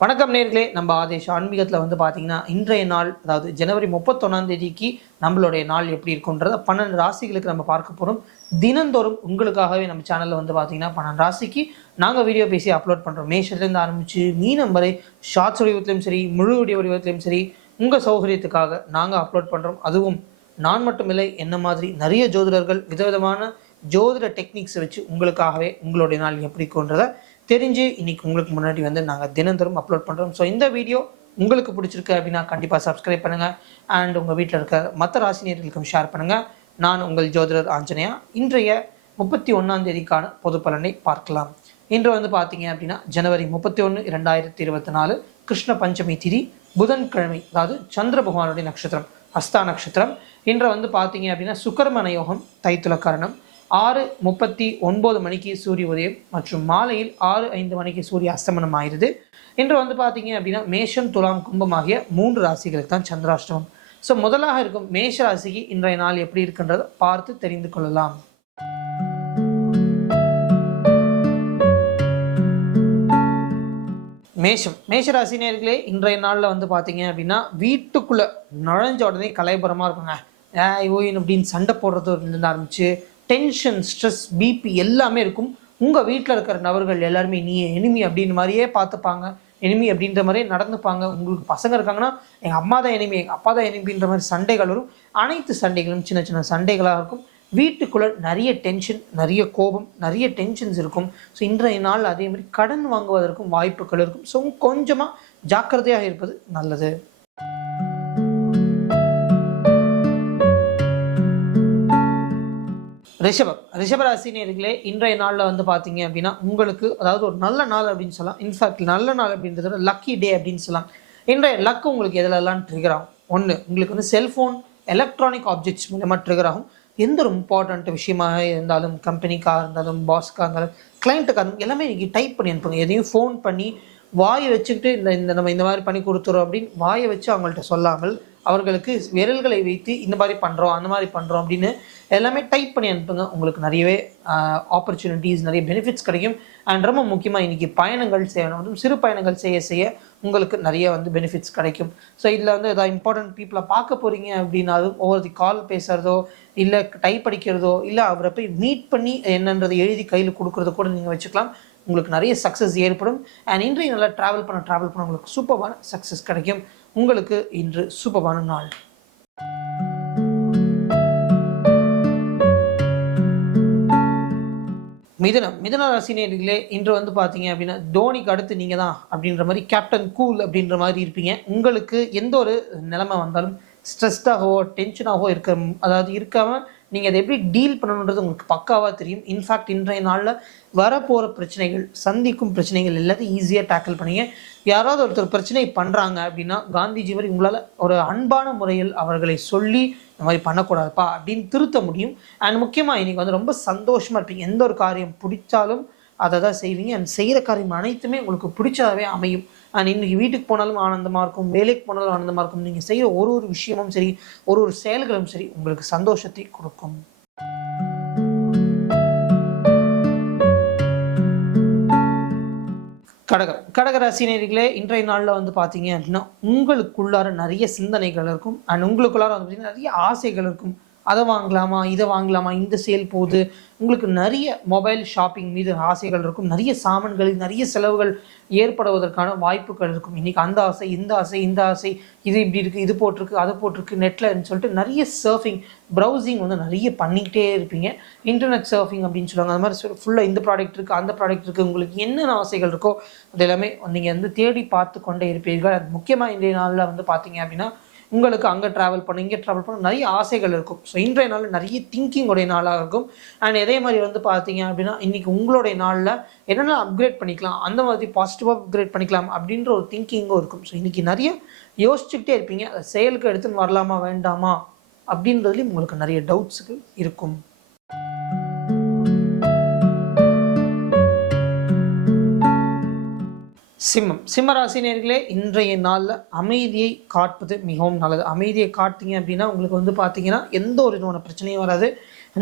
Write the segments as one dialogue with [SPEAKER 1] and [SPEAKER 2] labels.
[SPEAKER 1] வணக்கம் நேர்களே. நம்ம ஆதேஷ் ஆன்மீகத்தில் வந்து பார்த்தீங்கன்னா இன்றைய நாள் அதாவது ஜனவரி முப்பத்தொன்னாம் தேதிக்கு நம்மளுடைய நாள் எப்படி இருக்குன்றத பன்னெண்டு ராசிகளுக்கு நம்ம பார்க்க போகிறோம் தினந்தோறும் உங்களுக்காகவே நம்ம சேனலில் வந்து பார்த்தீங்கன்னா பன்னெண்டு ராசிக்கு நாங்கள் வீடியோ பேசி அப்லோட் பண்ணுறோம் மேஷத்துலேருந்து ஆரம்பித்து மீனம் வரை ஷார்ட்ஸ் வடிவத்திலையும் சரி முழு வீடியோ வடிவத்திலையும் சரி உங்கள் சௌகரியத்துக்காக நாங்கள் அப்லோட் பண்ணுறோம் அதுவும் நான் மட்டுமில்லை என்ன மாதிரி நிறைய ஜோதிடர்கள் விதவிதமான ஜோதிட டெக்னிக்ஸை வச்சு உங்களுக்காகவே உங்களுடைய நாள் எப்படி இருக்குன்றதை தெரிஞ்சு இன்னைக்கு உங்களுக்கு முன்னாடி வந்து நாங்கள் தினந்தோறும் அப்லோட் பண்ணுறோம் ஸோ இந்த வீடியோ உங்களுக்கு பிடிச்சிருக்கு அப்படின்னா கண்டிப்பாக சப்ஸ்கிரைப் பண்ணுங்கள் அண்ட் உங்கள் வீட்டில் இருக்க மற்ற ராசினியர்களுக்கும் ஷேர் பண்ணுங்கள் நான் உங்கள் ஜோதிடர் ஆஞ்சநேயா. இன்றைய முப்பத்தி ஒன்றாம் தேதிக்கான பொது பலனை பார்க்கலாம். இன்று வந்து பார்த்தீங்க அப்படின்னா ஜனவரி முப்பத்தி ஒன்று இரண்டாயிரத்தி இருபத்தி நாலு கிருஷ்ண பஞ்சமி திதி புதன்கிழமை அதாவது சந்திர பகவானுடைய நட்சத்திரம் ஹஸ்தா நட்சத்திரம். இன்று வந்து பார்த்தீங்க அப்படின்னா சுக்கரமன யோகம் தைத்துல கரணம் ஆறு முப்பத்தி ஒன்பது மணிக்கு சூரிய உதயம் மற்றும் மாலையில் ஆறு ஐந்து மணிக்கு சூரிய அஸ்தமனம் ஆயிருது இன்று வந்து பார்த்தீங்க அப்படின்னா மேஷம் துலாம் கும்பம் ஆகிய மூன்று ராசிகளுக்கு தான் சந்திராஷ்டமம். ஸோ முதலாக இருக்கும் மேஷ ராசிக்கு இன்றைய நாள் எப்படி இருக்குன்றதை பார்த்து தெரிந்து கொள்ளலாம். மேஷம். மேஷராசினியர்களே இன்றைய நாளில் வந்து பார்த்தீங்க அப்படின்னா வீட்டுக்குள்ளே நுழைஞ்ச உடனே கலைபுரமாக இருக்குங்க. ஏய் ஓயின் அப்படின்னு சண்டை போடுறது இருந்து ஆரம்பிச்சு டென்ஷன் ஸ்ட்ரெஸ் பிபி எல்லாமே இருக்கும். உங்கள் வீட்டில் இருக்கிற நபர்கள் எல்லாருமே நீ எனிமி அப்படின்ற மாதிரியே பார்த்துப்பாங்க. எனிமி அப்படின்ற மாதிரியே நடந்துப்பாங்க. உங்களுக்கு பசங்க இருக்காங்கன்னா எங்கள் அம்மா தான் எனிமி எங்கள் அப்பா தான் எனிமின்ற மாதிரி சண்டைகள் வரும். அனைத்து சண்டைகளும் சின்ன சின்ன சண்டைகளாக இருக்கும். வீட்டுக்குள்ளே நிறைய டென்ஷன் நிறைய கோபம் நிறைய டென்ஷன்ஸ் இருக்கும். ஸோ இன்றைய நாள் அதே மாதிரி கடன் வாங்குவதற்கும் வாய்ப்புகள் இருக்கும். ஸோ கொஞ்சமாக ஜாக்கிரதையாக இருப்பது நல்லது. ரிஷபம். ரிஷபராசினியர்களே இன்றைய நாளில் வந்து பார்த்தீங்க அப்படின்னா உங்களுக்கு அதாவது ஒரு நல்ல நாள் அப்படின்னு சொல்லலாம். இன்ஃபேக்ட் நல்ல நாள் அப்படின்றத விட லக்கி டே அப்படின்னு சொல்லலாம். இன்றைய லக்கு உங்களுக்கு எதிலெல்லாம் ட்ரிகர் ஆகும்? ஒன்று உங்களுக்கு வந்து செல்ஃபோன் எலக்ட்ரானிக் ஆப்ஜெக்ட்ஸ் மூலமாக ட்ரிகர் ஆகும். எந்த ஒரு இம்பார்ட்டண்ட் விஷயமாக இருந்தாலும் கம்பெனிக்காக இருந்தாலும் பாஸ்க்காக இருந்தாலும் கிளைண்ட்டுக்காக இருந்தாலும் எல்லாமே இன்றைக்கி டைப் பண்ணி அனுப்புங்க. எதையும் ஃபோன் பண்ணி வாயை வச்சுக்கிட்டு இந்த இந்த நம்ம இந்த மாதிரி பண்ணி கொடுத்துறோம் அப்படின்னு வாயை வச்சு அவங்கள்ட்ட சொல்லாமல் அவர்களுக்கு விரல்களை வைத்து இந்த மாதிரி பண்ணுறோம் அந்த மாதிரி பண்ணுறோம் அப்படின்னு எல்லாமே டைப் பண்ணி அனுப்புங்க. உங்களுக்கு நிறையவே ஆப்பர்ச்சுனிட்டிஸ் நிறைய பெனிஃபிட்ஸ் கிடைக்கும். அண்ட் ரொம்ப முக்கியமாக இன்றைக்கி பயணங்கள் செய்யணும். சிறு பயணங்கள் செய்ய செய்ய உங்களுக்கு நிறைய வந்து பெனிஃபிட்ஸ் கிடைக்கும். ஸோ இதில் வந்து ஏதாவது இம்பார்ட்டன்ட் பீப்புளை பார்க்க போகிறீங்க அப்படின்னாலும் ஒவ்வொரு கால் பேசுகிறதோ இல்லை டைப் அடிக்கிறதோ இல்லை அவரை போய் மீட் பண்ணி என்னன்றதை எழுதி கையில் கொடுக்குறத கூட நீங்கள் வச்சுக்கலாம். உங்களுக்கு நிறைய சக்ஸஸ் ஏற்படும். அண்ட் இன்றைய நல்லா ட்ராவல் பண்ண ட்ராவல் பண்ண உங்களுக்கு சூப்பரான சக்ஸஸ் கிடைக்கும். உங்களுக்கு இன்று சூப்பரான நாள். மிதுனம் மிதுன ராசினியர்களே இன்று வந்து பார்த்தீங்க அப்படின்னா தோனிக்கு அடுத்து நீங்கள் தான் அப்படின்ற மாதிரி கேப்டன் கூல் அப்படின்ற மாதிரி இருப்பீங்க. உங்களுக்கு எந்த ஒரு நிலைமை வந்தாலும் ஸ்ட்ரெஸ்டாகவோ டென்ஷனாகவோ இருக்க அதாவது இருக்காமல் நீங்கள் அதை எப்படி டீல் பண்ணணுன்றது உங்களுக்கு பக்காவாக தெரியும். இன்ஃபேக்ட் இன்றைய நாளில் வரப்போகிற பிரச்சனைகள் சந்திக்கும் பிரச்சனைகள் எல்லாத்தையும் ஈஸியாக டேக்கிள் பண்ணீங்க. யாராவது ஒருத்தர் பிரச்சனை பண்ணுறாங்க அப்படின்னா காந்திஜி மாதிரி உங்களால் ஒரு அன்பான முறையில் அவர்களை சொல்லி இந்த மாதிரி பண்ணக்கூடாதுப்பா அப்படின்னு திருத்த முடியும். அண்ட் முக்கியமாக இன்றைக்கி வந்து ரொம்ப சந்தோஷமாக இருப்பீங்க எந்த ஒரு காரியம் பிடிச்சாலும் அதை தான் செய்வீங்க. அண்ட் செய்கிற காரியம் அனைத்துமே உங்களுக்கு பிடிச்சதாகவே அமையும். அண்ட் இன்றைக்கி வீட்டுக்கு போனாலும் ஆனந்தமாக இருக்கும் வேலைக்கு போனாலும் ஆனந்தமாக இருக்கும். நீங்கள் செய்கிற ஒரு ஒரு விஷயமும் சரி ஒரு ஒரு செயல்களும் சரி உங்களுக்கு சந்தோஷத்தை கொடுக்கும். கடகம். கடக ராசினியர்களே இன்றைய நாளில் வந்து பார்த்தீங்க அப்படின்னா உங்களுக்குள்ளார நிறைய சிந்தனைகள் இருக்கும். அண்ட் உங்களுக்குள்ளார வந்து பார்த்தீங்கன்னா நிறைய ஆசைகள் இருக்கும். அதை வாங்கலாமா இதை வாங்கலாமா இந்த சேல் போகுது. உங்களுக்கு நிறைய மொபைல் ஷாப்பிங் மீது ஆசைகள் இருக்கும். நிறைய சாமான்கள் நிறைய செலவுகள் ஏற்படுவதற்கான வாய்ப்புகள் இருக்கும். இன்னைக்கு அந்த ஆசை இந்த ஆசை இந்த ஆசை இது இப்படி இருக்குது இது போட்டிருக்கு அதை போட்டிருக்கு நெட்டில் சொல்லிட்டு நிறைய சர்ஃபிங் ப்ரௌசிங் வந்து நிறைய பண்ணிக்கிட்டே இருப்பீங்க. இன்டர்நெட் சர்ஃபிங் அப்படின்னு சொல்லுவாங்க. அது மாதிரி ஃபுல்லாக இந்த ப்ராடக்ட் இருக்குது அந்த ப்ராடக்ட் இருக்குது உங்களுக்கு என்னென்ன ஆசைகள் இருக்கோ அது எல்லாமே நீங்கள் வந்து தேடி பார்த்து கொண்டே இருப்பீர்கள். அது முக்கியமாக இன்றைய நாளில் வந்து பார்த்தீங்க அப்படின்னா உங்களுக்கு அங்கே ட்ராவல் பண்ண இங்கே ட்ராவல் பண்ண நிறைய ஆசைகள் இருக்கும். ஸோ இன்றைய நாள் நிறைய திங்கிங்கோடைய நாளாக இருக்கும். அண்ட் இதே மாதிரி வந்து பார்த்தீங்க அப்படின்னா இன்றைக்கி உங்களுடைய நாளில் என்னென்ன அப்கிரேட் பண்ணிக்கலாம் அந்த மாதிரி பாசிட்டிவாக அப்கிரேட் பண்ணிக்கலாம் அப்படின்ற ஒரு திங்கிங்கும் இருக்கும். ஸோ இன்றைக்கி நிறைய யோசிச்சுக்கிட்டே இருப்பீங்க. அதை செயலுக்கு எடுத்துன்னு வரலாமா வேண்டாமா அப்படின்றதுலேயும் உங்களுக்கு நிறைய டவுட்ஸுக்கு இருக்கும். சிம்மம். சிம்மராசினியர்களே இன்றைய நாளில் அமைதியை காட்டுவது மிகவும் நல்லது. அமைதியை காட்டிங்க அப்படின்னா உங்களுக்கு வந்து பார்த்தீங்கன்னா எந்த ஒரு விதமான பிரச்சனையும் வராது.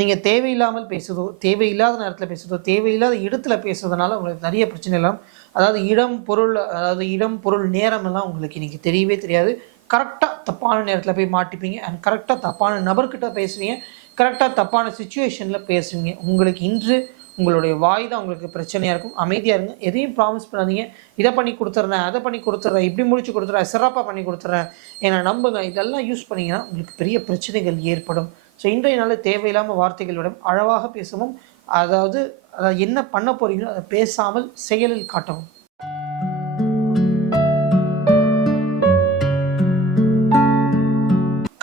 [SPEAKER 1] நீங்கள் தேவையில்லாமல் பேசுதோ தேவையில்லாத நேரத்தில் பேசுதோ தேவையில்லாத இடத்துல பேசுறதுனால உங்களுக்கு நிறைய பிரச்சனை எல்லாம் அதாவது இடம் பொருள் அதாவது இடம் பொருள் நேரம் எல்லாம் உங்களுக்கு இன்றைக்கி தெரியவே தெரியாது. கரெக்டாக தப்பான நேரத்தில் போய் மாட்டிப்பீங்க. அண்ட் கரெக்டாக தப்பான நபர்கிட்ட பேசுவீங்க கரெக்டாக தப்பான சுச்சுவேஷனில் பேசுவீங்க உங்களுக்கு இன்று உங்களுடைய வாய் தான் உங்களுக்கு பிரச்சனையாக இருக்கும். அமைதியாக இருங்க. எதையும் ப்ராமிஸ் பண்ணாதீங்க. இதை பண்ணி கொடுத்துட்றேன் அதை பண்ணி கொடுத்துட்றேன் இப்படி முடிச்சு கொடுத்துட்றேன் சிறப்பாக பண்ணி கொடுத்துட்றேன். ஏன்னா நம்புங்க இதெல்லாம் யூஸ் பண்ணீங்கன்னா உங்களுக்கு பெரிய பிரச்சனைகள் ஏற்படும். ஸோ இன்றைய நாளில் தேவையில்லாமல் வார்த்தைகளிடம் அழகாக பேசவும். அதாவது அதாவது என்ன பண்ண போகிறீங்களோ அதை பேசாமல் செயலில் காட்டவும்.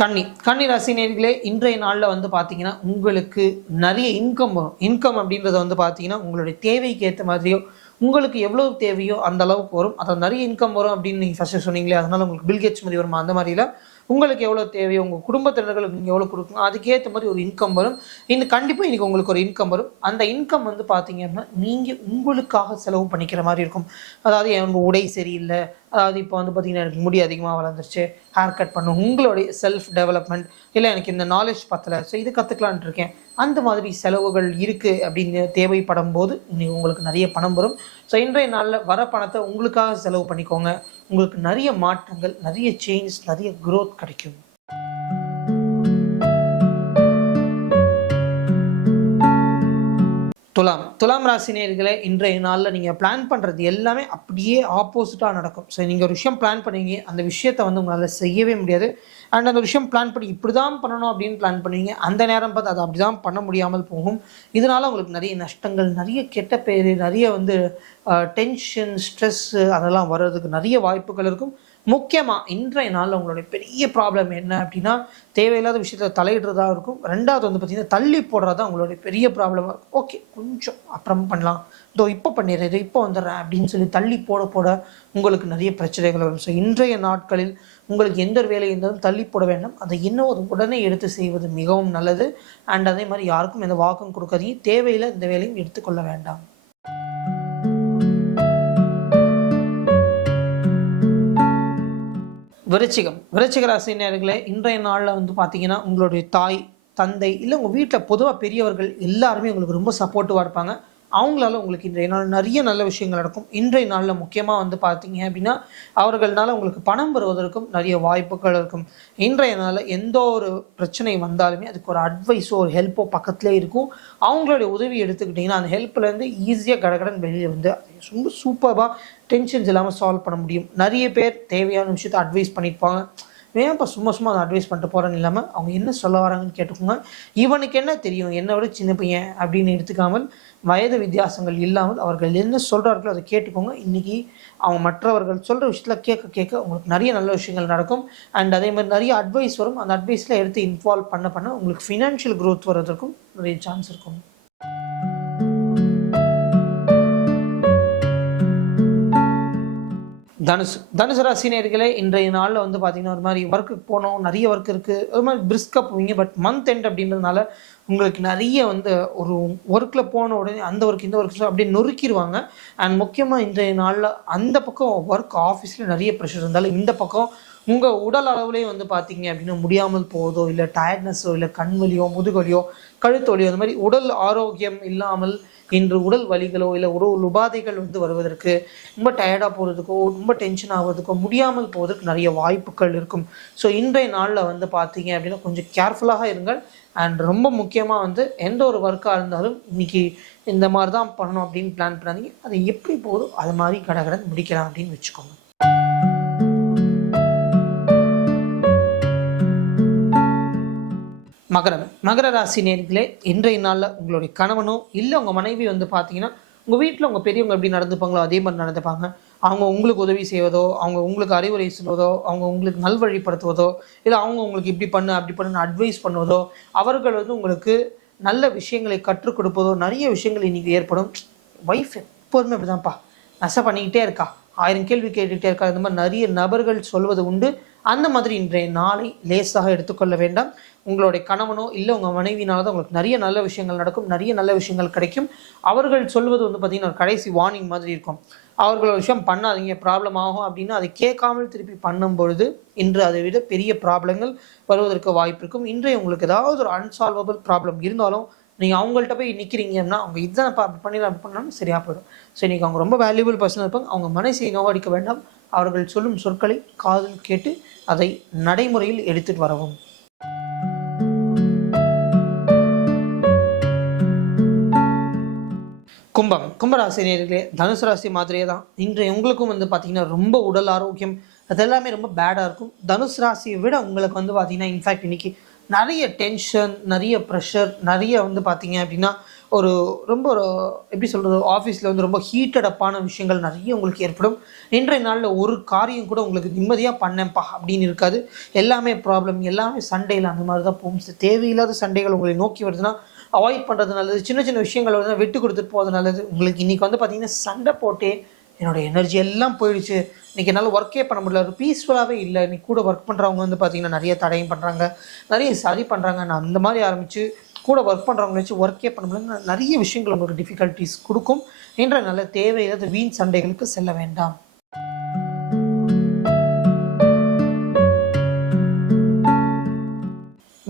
[SPEAKER 1] கன்னி கன்னி ராசி நேர்களே இன்றைய நாளில் வந்து பார்த்தீங்கன்னா உங்களுக்கு நிறைய இன்கம் வரும். இன்கம் அப்படின்றத வந்து பார்த்தீங்கன்னா உங்களுடைய தேவைக்கு ஏற்ற மாதிரியோ உங்களுக்கு எவ்வளோ தேவையோ அந்த அளவுக்கு வரும். அதாவது நிறைய இன்கம் வரும் அப்படின்னு நீங்கள் ஃபஸ்ட்டு சொன்னீங்களே அதனால உங்களுக்கு பில்கேட்ஸ் மாதிரி வருமா? அந்த மாதிரிலாம் உங்களுக்கு எவ்வளோ தேவையோ உங்கள் குடும்பத்தினர்களுக்கு நீங்கள் எவ்வளோ கொடுக்கணும் அதுக்கேற்ற மாதிரி ஒரு இன்கம் வரும். இன்னும் கண்டிப்பாக இன்றைக்கி உங்களுக்கு ஒரு இன்கம் வரும். அந்த இன்கம் வந்து பார்த்தீங்க அப்படின்னா நீங்கள் உங்களுக்காக செலவு பண்ணிக்கிற மாதிரி இருக்கும். அதாவது உங்கள் உடை சரியில்லை. அதாவது இப்போ வந்து பார்த்தீங்கன்னா எனக்கு முடி அதிகமாக வளர்ந்துருச்சு. ஹேர் கட் பண்ணும் உங்களுடைய செல்ஃப் டெவலப்மெண்ட் இல்லை எனக்கு இந்த நாலேஜ் பத்தலை. ஸோ இது கற்றுக்கலான்ட்டு இருக்கேன். அந்த மாதிரி செலவுகள் இருக்குது அப்படின்னு தேவைப்படும் போது உங்களுக்கு நிறைய பணம் வரும். ஸோ இன்றைய நாளில் வர பணத்தை உங்களுக்காக செலவு பண்ணிக்கோங்க. உங்களுக்கு நிறைய மாற்றங்கள் நிறைய சேஞ்ச் நிறைய க்ரோத் கிடைக்கும். துலாம் துலாம் ராசினியர்களை இன்றைய நாளில் நீங்கள் பிளான் பண்ணுறது எல்லாமே அப்படியே ஆப்போசிட்டாக நடக்கும். ஸோ நீங்கள் ஒரு விஷயம் பிளான் பண்ணுவீங்க அந்த விஷயத்தை வந்து உங்களால் செய்யவே முடியாது. அண்ட் அந்த விஷயம் பிளான் பண்ணி இப்படி தான் பண்ணணும் அப்படின்னு பிளான் பண்ணுவீங்க. அந்த நேரம் பார்த்து அதை அப்படி தான் பண்ண முடியாமல் போகும். இதனால் உங்களுக்கு நிறைய நஷ்டங்கள் நிறைய கெட்ட பேர் நிறைய வந்து டென்ஷன் ஸ்ட்ரெஸ்ஸு அதெல்லாம் வர்றதுக்கு நிறைய வாய்ப்புகள் இருக்கும். முக்கியமாக இன்றைய நாளில் உங்களுடைய பெரிய ப்ராப்ளம் என்ன அப்படின்னா தேவையில்லாத விஷயத்தில் தலையிடுறதா இருக்கும். ரெண்டாவது வந்து பார்த்தீங்கன்னா தள்ளி போடுறது தான் உங்களுடைய பெரிய ப்ராப்ளமாக இருக்கும். ஓகே கொஞ்சம் அப்புறம் பண்ணலாம். இதோ இப்போ பண்ணிடுறேன் இதோ இப்போ வந்துடுறேன் அப்படின்னு சொல்லி தள்ளி போட போட உங்களுக்கு நிறைய பிரச்சனைகள் வரும். ஸோ இன்றைய நாட்களில் உங்களுக்கு எந்த ஒரு வேலை இருந்தாலும் தள்ளி போட வேண்டாம். அதை இன்னும் ஒரு உடனே எடுத்து செய்வது மிகவும் நல்லது. அண்ட் அதே மாதிரி யாருக்கும் எந்த வாக்கம் கொடுக்காதீங்க. தேவையில்லை இந்த வேலையும் எடுத்துக்கொள்ள வேண்டாம். விருச்சிகம். விருச்சிக ராசினியர்களே இன்றைய நாளில் வந்து பார்த்தீங்கன்னா உங்களுடைய தாய் தந்தை இல்லை உங்கள் வீட்டில் பொதுவாக பெரியவர்கள் எல்லாருமே உங்களுக்கு ரொம்ப சப்போர்ட்டிவாக இருப்பாங்க. அவங்களால உங்களுக்கு இன்றைய நாள் நிறைய நல்ல விஷயங்கள் நடக்கும். இன்றைய நாளில் முக்கியமாக வந்து பார்த்தீங்க அப்படின்னா அவர்களால் உங்களுக்கு பணம் வருவதற்கும் நிறைய வாய்ப்புகள் இருக்கும். இன்றைய நாளில் எந்த ஒரு பிரச்சனை வந்தாலுமே அதுக்கு ஒரு அட்வைஸோ ஒரு ஹெல்ப்போ பக்கத்துலேயே இருக்கும். அவங்களுடைய உதவி எடுத்துக்கிட்டிங்கன்னா அந்த ஹெல்ப்லேருந்து ஈஸியாக கடகடன் வெளியே வந்து ரொம்ப சூப்பராக டென்ஷன்ஸ் இல்லாமல் சால்வ் பண்ண முடியும். நிறைய பேர் தேவையான விஷயத்தை அட்வைஸ் பண்ணியிருப்பாங்க ஏன்ப்பா சும்மா சும்மா அதை அட்வைஸ் பண்ணிட்டு போகிறேன்னு இல்லாமல் அவங்க என்ன சொல்ல வராங்கன்னு கேட்டுக்கோங்க. இவனுக்கு என்ன தெரியும்? என்னை விட சின்ன பையன் அப்படின்னு எடுத்துக்காமல் வயது வித்தியாசங்கள் இல்லாமல் அவர்கள் என்ன சொல்கிறார்களோ அதை கேட்டுக்கோங்க. இன்றைக்கி அவங்க மற்றவர்கள் சொல்கிற விஷயத்தில் கேட்க கேட்க உங்களுக்கு நிறைய நல்ல விஷயங்கள் நடக்கும். அண்ட் அதே மாதிரி நிறைய அட்வைஸ் வரும். அந்த அட்வைஸில் எடுத்து இன்வால்வ் பண்ண பண்ண உங்களுக்கு ஃபினான்ஷியல் க்ரோத் வர்றதுக்கும் நிறைய சான்ஸ் இருக்கும். தனுசு தனுசு ராசினியர்களே இன்றைய நாளில் வந்து பார்த்தீங்கன்னா ஒரு மாதிரி ஒர்க்குக்கு போனோம் நிறைய ஒர்க் இருக்குது ஒரு மாதிரி பிரிஸ்காக போவீங்க பட் மந்த் எண்ட் அப்படின்றதுனால உங்களுக்கு நிறைய வந்து ஒரு ஒர்க்கில் போன உடனே அந்த ஒர்க் இந்த ஒர்க் அப்படியே நொறுக்கிடுவாங்க அண்ட் முக்கியமாக இன்றைய நாளில் அந்த பக்கம் ஒர்க் ஆஃபீஸில் நிறைய ப்ரெஷர் இருந்தாலும் இந்த பக்கம் உங்கள் உடல் அளவுலேயே வந்து பார்த்தீங்க அப்படின்னா முடியாமல் போவதோ இல்லை டயர்ட்னஸோ இல்லை கண் வலியோ முதுகலியோ கழுத்து வலியோ அந்த மாதிரி உடல் ஆரோக்கியம் இல்லாமல் இன்று உடல் வலிகளோ இல்லை உடல் உபாதைகள் வந்து வருவதற்கு ரொம்ப டயர்டாக போகிறதுக்கோ ரொம்ப டென்ஷன் ஆகிறதுக்கோ முடியாமல் போவதற்கு நிறைய வாய்ப்புகள் இருக்கும். ஸோ இன்றைய நாளில் வந்து பார்த்தீங்க அப்படின்னா கொஞ்சம் கேர்ஃபுல்லாக இருங்கள். அண்ட் ரொம்ப முக்கியமாக வந்து எந்த ஒரு ஒர்க்காக இருந்தாலும் இன்றைக்கி இந்த மாதிரி தான் பண்ணணும் அப்படின்னு பிளான் பண்ணாதீங்க. அது எப்படி போதும் அது மாதிரி கடகடன் முடிக்கலாம் அப்படின்னு வச்சுக்கோங்க. மகரம் மகர ராசி நேர்களே இன்றைய நாளில் உங்களுடைய கணவனோ இல்லை உங்கள் மனைவி வந்து பார்த்தீங்கன்னா உங்கள் வீட்டில் உங்கள் பெரியவங்க எப்படி நடந்துப்பாங்களோ அதே மாதிரி நடந்துப்பாங்க. அவங்க உங்களுக்கு உதவி செய்வதோ அவங்க உங்களுக்கு அறிவுரை சொல்வதோ அவங்க உங்களுக்கு நல்வழிப்படுத்துவதோ இல்லை அவங்க உங்களுக்கு இப்படி பண்ணு அப்படி பண்ணுன்னு அட்வைஸ் பண்ணுவதோ அவர்கள் வந்து உங்களுக்கு நல்ல விஷயங்களை கற்றுக் கொடுப்பதோ நிறைய விஷயங்கள் இன்றைக்கி ஏற்படும். ஒய்ஃப் எப்போதுமே அப்படிதான்ப்பா. நசை பண்ணிக்கிட்டே இருக்கா. ஆயிரம் கேள்வி கேட்டுகிட்டே இருக்கா இந்த மாதிரி நிறைய நபர்கள் சொல்வது உண்டு. அந்த மாதிரி இன்றைய நாளை லேசாக எடுத்துக்கொள்ள வேண்டாம். உங்களுடைய கணவனோ இல்லை உங்கள் மனைவினால தான் உங்களுக்கு நிறைய நல்ல விஷயங்கள் நடக்கும். நிறைய நல்ல விஷயங்கள் கிடைக்கும். அவர்கள் சொல்வது வந்து பார்த்திங்கன்னா ஒரு கடைசி வார்னிங் மாதிரி இருக்கும். அவர்களோட விஷயம் பண்ணாதீங்க ப்ராப்ளம் ஆகும் அப்படின்னா அதை கேட்காமல் திருப்பி பண்ணும் பொழுது இன்று அதை விட பெரிய ப்ராப்ளங்கள் வருவதற்கு வாய்ப்பு இருக்கும். இன்றைய உங்களுக்கு ஏதாவது ஒரு அன்சால்வபிள் ப்ராப்ளம் இருந்தாலும் நீங்கள் அவங்கள்ட்ட போய் நிற்கிறீங்கன்னா அவங்க இதுதான் அப்படி பண்ணி அப்படி பண்ணாலும் சரியாக போயிடும். ஸோ இன்றைக்கி அவங்க ரொம்ப வேல்யூபிள் பர்சனாக இருப்பாங்க. அவங்க மனசை நோவடிக்க வேண்டாம். அவர்கள் சொல்லும் சொற்களை காதில் கேட்டு அதை நடைமுறையில் எடுத்துட்டு வரவும். கும்பம். கும்பராசினியர்களே தனுசு ராசி மாதிரியே தான். இன்றைய உங்களுக்கும் வந்து பார்த்திங்கன்னா ரொம்ப உடல் ஆரோக்கியம். அதெல்லாமே ரொம்ப பேடாக இருக்கும். தனுசு ராசியை விட உங்களுக்கு வந்து பார்த்திங்கன்னா இன்ஃபேக்ட் இன்றைக்கி நிறைய டென்ஷன் நிறைய ப்ரெஷர் நிறைய வந்து பார்த்தீங்க அப்படின்னா ஒரு ரொம்ப ஒரு எப்படி சொல்கிறது ஆஃபீஸில் வந்து ரொம்ப ஹீட்டடப்பான விஷயங்கள் நிறைய உங்களுக்கு ஏற்படும். இன்றைய நாளில் ஒரு காரியம் கூட உங்களுக்கு நிம்மதியாக பண்ணேன்ப்பா அப்படின்னு இருக்காது. எல்லாமே ப்ராப்ளம் எல்லாமே சண்டையில் அந்த மாதிரி தான் போகும் தேவையில்லாத சண்டைகள் உங்களை நோக்கி வருதுன்னா அவாய்ட் பண்ணுறது நல்லது. சின்ன சின்ன விஷயங்கள் வந்து விட்டு கொடுத்துட்டு போகிறது நல்லது. உங்களுக்கு இன்றைக்கி வந்து பார்த்தீங்கன்னா சண்டை போட்டே என்னோட எனர்ஜி எல்லாம் போயிடுச்சு. இன்றைக்கி என்னால் ஒர்க்கே பண்ண முடியல. ஒரு பீஸ்ஃபுல்லாகவே இல்லை. இன்றைக்கி கூட ஒர்க் பண்ணுறவங்க வந்து பார்த்திங்கன்னா நிறைய தடையும் பண்ணுறாங்க நிறைய சரி பண்ணுறாங்க நான் அந்த மாதிரி ஆரம்பித்து கூட ஒர்க் பண்ணுறவங்கள வச்சு ஒர்க்கே பண்ண முடியல நிறைய விஷயங்கள் உங்களுக்கு டிஃபிகல்ட்டிஸ் கொடுக்கும். என்ற நல்ல தேவையில்லாத வீண் சண்டைகளுக்கு செல்ல வேண்டாம்.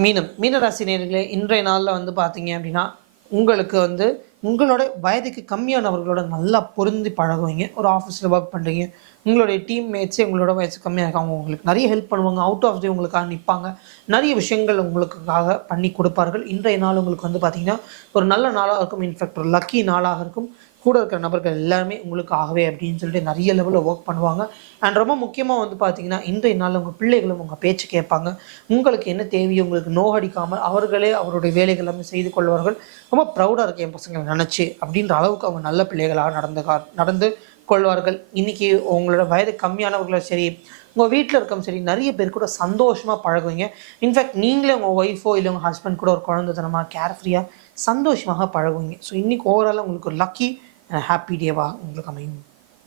[SPEAKER 1] மீனம் மீனராசி நேர்களே இன்றைய நாளில் வந்து பார்த்தீங்க அப்படின்னா உங்களுக்கு வந்து உங்களோட வயதுக்கு கம்மியானவர்களோட நல்லா பொருந்தி பழகுவீங்க. ஒரு ஆஃபீஸில் ஒர்க் பண்ணுறீங்க உங்களுடைய டீம் மேட்ஸே உங்களோட வயசு கம்மியாக இருக்காங்க உங்களுக்கு நிறைய ஹெல்ப் பண்ணுவாங்க. அவுட் ஆஃப் டே உங்களுக்காக நிற்பாங்க நிறைய விஷயங்கள் உங்களுக்காக பண்ணி கொடுப்பார்கள். இன்றைய நாள் உங்களுக்கு வந்து பார்த்திங்கன்னா ஒரு நல்ல நாளாக இருக்கும். இன்ஃபேக்ட் ஒரு லக்கி நாளாக இருக்கும். கூட இருக்கிற நபர்கள் எல்லாருமே உங்களுக்கு ஆகவே அப்படின்னு சொல்லிட்டு நிறைய லெவலில் ஒர்க் பண்ணுவாங்க. அண்ட் ரொம்ப முக்கியமாக வந்து பார்த்தீங்கன்னா இன்றைய நாளில் உங்கள் பிள்ளைகளும் உங்கள் பேச்சு கேட்பாங்க. உங்களுக்கு என்ன தேவையோ உங்களுக்கு நோகடிக்காமல் அவர்களே அவருடைய வேலைகள் எல்லாமே செய்து கொள்வார்கள். ரொம்ப ப்ரௌடாக இருக்க என் பசங்களை நினச்சி அப்படின்ற அளவுக்கு அவங்க நல்ல பிள்ளைகளாக நடந்து நடந்து கொள்வார்கள். இன்றைக்கி உங்களோட வயது கம்மியானவர்களும் சரி உங்கள் வீட்டில் இருக்கவும் சரி நிறைய பேர் கூட சந்தோஷமாக பழகுவீங்க. இன்ஃபேக்ட் நீங்களே உங்கள் ஒய்ஃபோ இல்லை உங்கள் ஹஸ்பண்ட் கூட ஒரு குழந்தைத்தனமாக கேர்ஃப்ரீயாக சந்தோஷமாக பழகுவீங்க. ஸோ இன்றைக்கி ஓவராலாக உங்களுக்கு ஒரு லக்கி ஹாப்பி டேவாக உங்களுக்கு அமையும்.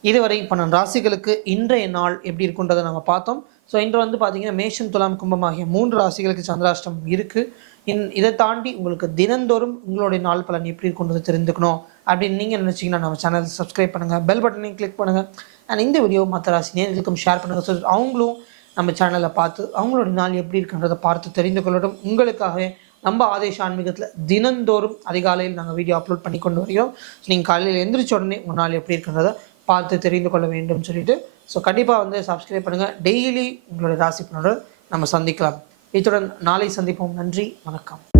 [SPEAKER 1] இதுவரை பன்னெண்டு ராசிகளுக்கு இன்றைய நாள் எப்படி இருக்குன்றதை நம்ம பார்த்தோம். ஸோ இன்று வந்து பார்த்தீங்கன்னா மேஷம் துலாம் கும்பம் ஆகிய மூன்று ராசிகளுக்கு சந்திராஷ்டம் இருக்குது இன் இதை தாண்டி உங்களுக்கு தினந்தோறும் உங்களுடைய நாள் பலன் எப்படி இருக்குன்றதை தெரிஞ்சுக்கணும் அப்படின்னு நீங்கள் நினச்சிங்கன்னா நம்ம சேனல் சப்ஸ்கிரைப் பண்ணுங்கள் பெல் பட்டனையும் கிளிக் பண்ணுங்கள் அண்ட் இந்த வீடியோ மற்ற ராசி நேர்களுக்கும் ஷேர் பண்ணுங்கள் ஸோ அவங்களும் நம்ம சேனலில் பார்த்து அவங்களுடைய நாள் எப்படி இருக்குன்றதை பார்த்து தெரிந்து கொள்ளட்டும். உங்களுக்காகவே நம்ம ஆதேஷ ஆன்மீகத்தில் தினந்தோறும் அதிகாலையில் நாங்கள் வீடியோ அப்லோட் பண்ணி கொண்டு வருகிறோம். ஸோ நீங்கள் காலையில் எந்திரிச்ச உடனே உங்கள் நாள் எப்படி இருக்குன்றதை பார்த்து தெரிந்து கொள்ள வேண்டும் சொல்லிட்டு. ஸோ கண்டிப்பாக வந்து சப்ஸ்கிரைப் பண்ணுங்கள் டெய்லி உங்களோட ராசி பண்ணுறது நம்ம சந்திக்கலாம். இத்துடன் நாளை சந்திப்போம். நன்றி. வணக்கம்.